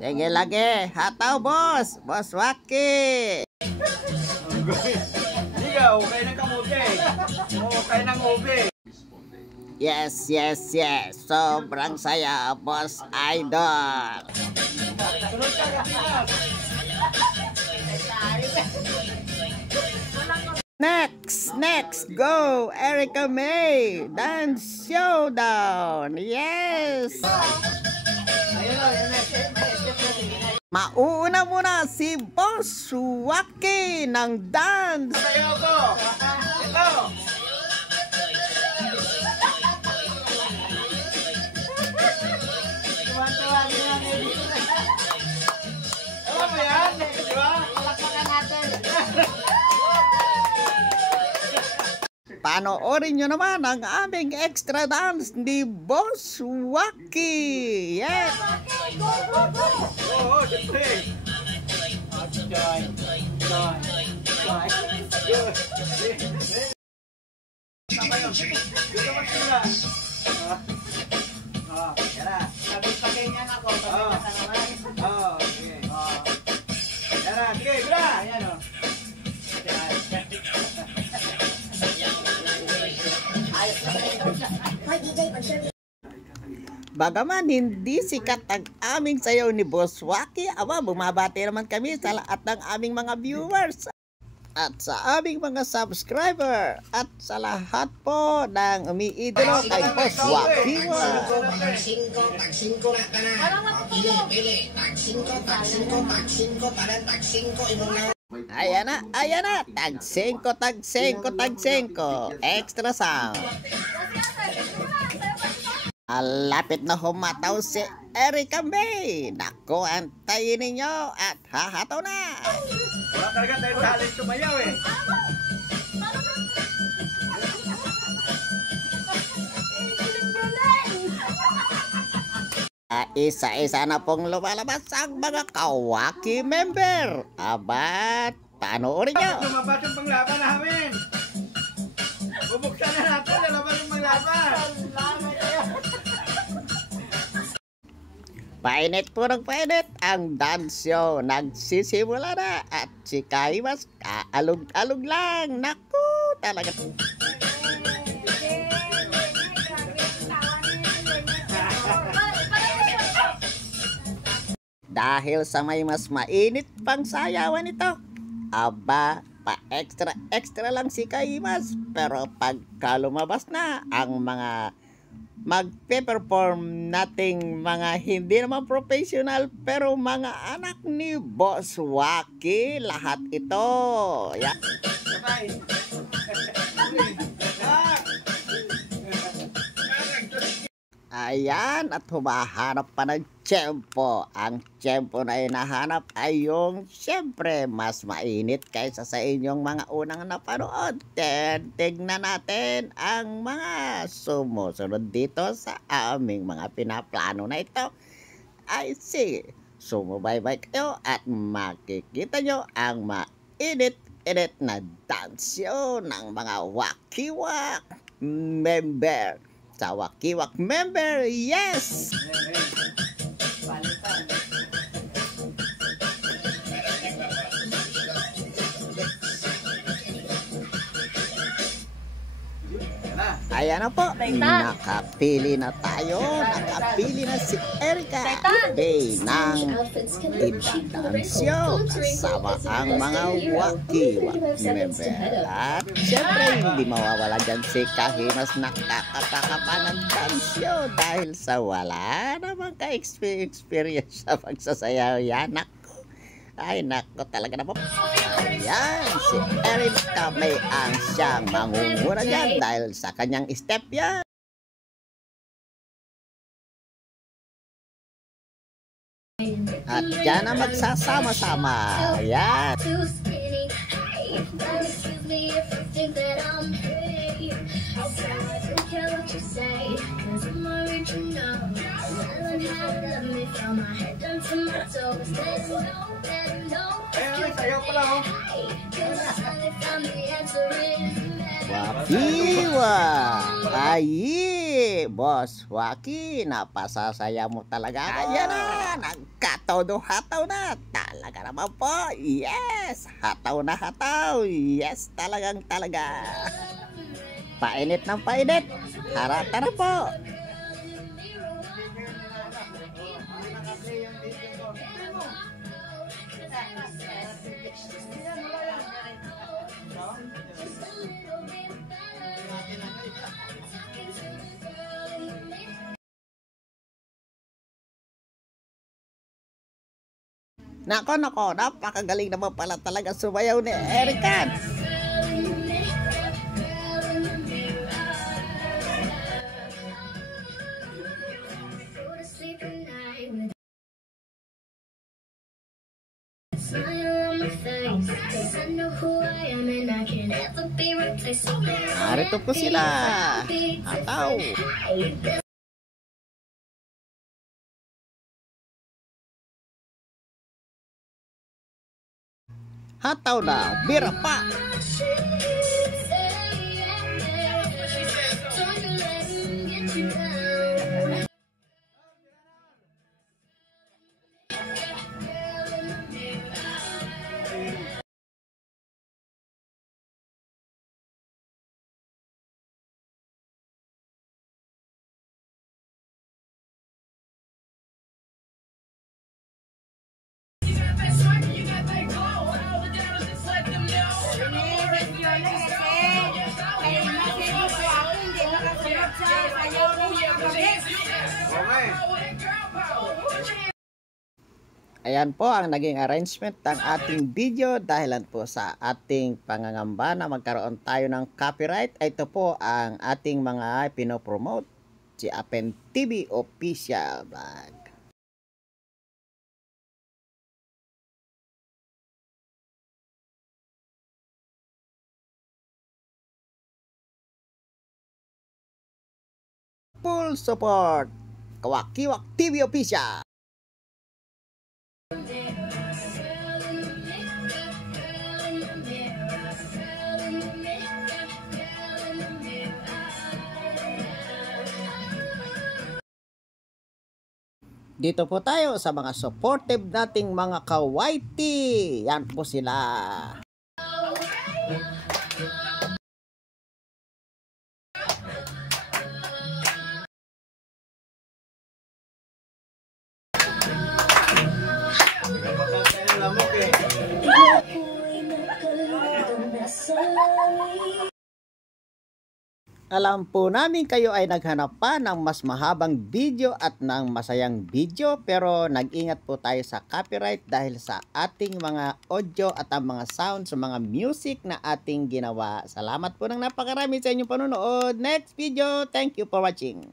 Sige lagi, hataw boss. Boss Waki. Diga, okay na kamuti. Okay ng ube. Yes. Sobrang saya, Boss Idol. Next, go, Erica May, Dance Showdown, yes! Mauna muna si Boss Waki ng dance. Ito. Tuwan-tuwa niya ang editor. Alam mo yan, di ba? Palakpakan natin. Panoorin nyo naman ang aming extra dance ni Boss Waki. Yes! Oo, siyempre. Tama yun. Dito magsila. Yan na. Sabi-sagay niya ako. Okay. Yan na. Sige, bila. Ayan o. Bagaman hindi sikat ang aming sayaw ni Boss Waki, bumabati naman kami sa lahat ng aming mga viewers at sa aming mga subscriber at sa lahat po ng umiidolo kay Boss Waki. Ayan na, tag 5, extra sound. Lapit na humataw si Erica May. Naku, antayin ninyo at hahataw na. Wala talaga tayo talent sumayaw eh. Isa-isa na pong lumalabas ang mga Kawaki member. Abat, panoorin nyo. Lumabas yung panglaban namin. Bubuksan na natin, lalabas yung panglaban. Painit po ng painit ang dance show. Nagsisimula na at si Kaimas kaalog-alog lang. Naku, talaga. Dahil sa may mas mainit pang sayawan ito, pa-extra lang si Kaimas. Pero pagka lumabas na ang mga magpe-perform nating mga hindi naman professional pero mga anak ni Boss Waki, lahat ito. Yeah. Ayan, at humahanap pa ng tiyempo. Ang tiyempo na hinahanap ay yung siyempre mas mainit kaysa sa inyong mga unang napanood. Tignan natin ang mga sumusunod dito sa aming mga pinaplano na ito. Ay sige, sumubaybay kayo at makikita nyo ang mainit-init na dance show ng mga Wakiwak member. Sa Wakiwak member, yes! Ayan na po, nakapili na tayo. Nakapili na si Erica May ng idadansyo kasama ang mga Wakiwak member. At syempre hindi mawawala dyan si Kahimas na kakapakapa ng dansyo dahil sa wala namang ka-experience sa pagsasayaw yan. Ay nako, talaga na po. Ayan, si Erica May ang siyang mangunguna dyan dahil sa kanyang step yan. At yan ang magsasama-sama. Ayan. Ayan, sayaw pala oh. Wapiwa! Ay, Boss Waki, napasasaya mo talaga ako. Ayan na, nagkataw-hataw na. Talaga naman po, yes! Hataw na hataw, yes talagang talaga. Painit ng painit, harata na po. Nako, napakagaling naman pala talaga sumayaw ni Erican. Narito po sila. Hataw. Hataw na, bira pa. Ayan po ang naging arrangement ng ating video dahilan po sa ating pangangamba na magkaroon tayo ng copyright. Ito po ang ating mga pinopromote, si Apen TV Official Vlog. Full support, Kawakiwak TV Official. Dito po tayo sa mga supportive nating mga kawaiti. Yan po sila. Alam po namin kayo ay naghanap pa ng mas mahabang video at ng masayang video, pero nag-ingat po tayo sa copyright dahil sa ating mga audio at ang mga sound sa mga music na ating ginawa. Salamat po ng napakarami sa inyong panonood. Next video, thank you for watching.